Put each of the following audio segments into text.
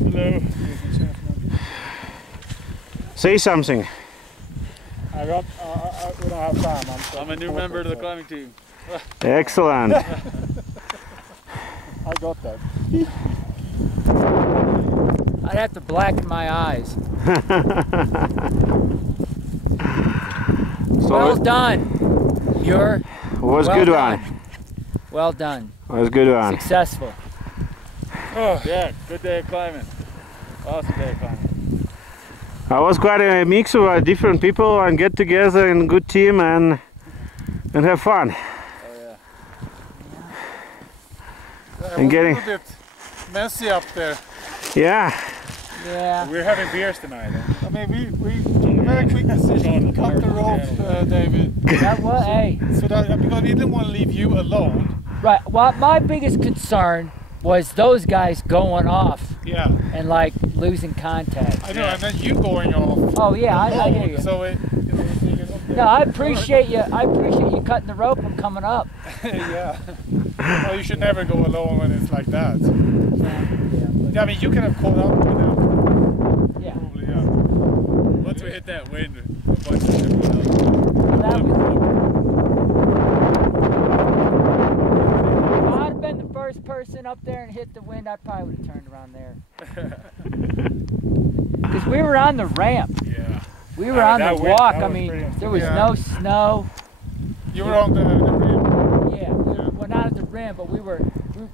Hello. Say something. We don't have time. I'm a new member of the climbing team. Excellent. I got that. I'd have to blacken my eyes. Well done. Muir. Was Well good done. one. Well done. Was good one. Successful. Oh, yeah, good day of climbing. Awesome day of climbing. I was quite a mix of different people and get together in a good team and have fun. Oh, yeah. And getting- a little bit messy up there. Yeah. Yeah. We're having beers tonight. I mean, we very quick decision to cut the rope, David. That was, hey. So that because we didn't want to leave you alone. Right. Well, my biggest concern was those guys going off Yeah. and like losing contact. I know, and then you going off. Oh yeah, I hear you. So it, No, I appreciate you. I appreciate you cutting the rope and coming up. yeah. Well, you should never go alone when it's like that. Yeah, I mean, you can have caught up with them. Yeah. Probably, yeah. Once we hit that wind, a bunch of shit went up. Well, that was, if I'd have been the first person up there and hit the wind, I probably would have turned around there. Because we were on the ramp. Yeah. We were on the that wind- walk. that I was mean, pretty- there was Yeah. no snow. You were on the rim. Yeah, well, not at the rim, but we were, you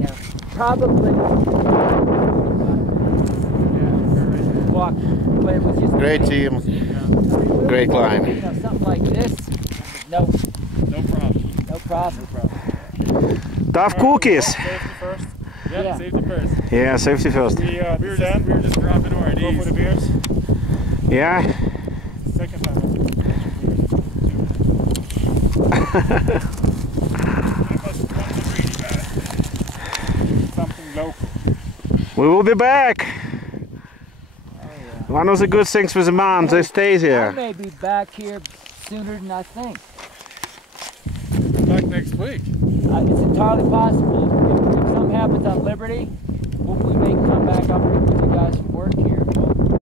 know, probably walk, but it was just Great team. Great climb. You know, something like this. No, No problem. no problem. Tough cookies. Safety first. Yeah, Yeah. safety first. Yeah, safety first. We We were just dropping to our go for the knees. beers. Yeah. Second time. Something local. We will be back. One of the good things with the mountains, they stay I here. may be back here sooner than I think. Back next week. It's entirely possible. If something happens on Liberty, we may come back up here with you guys from work here.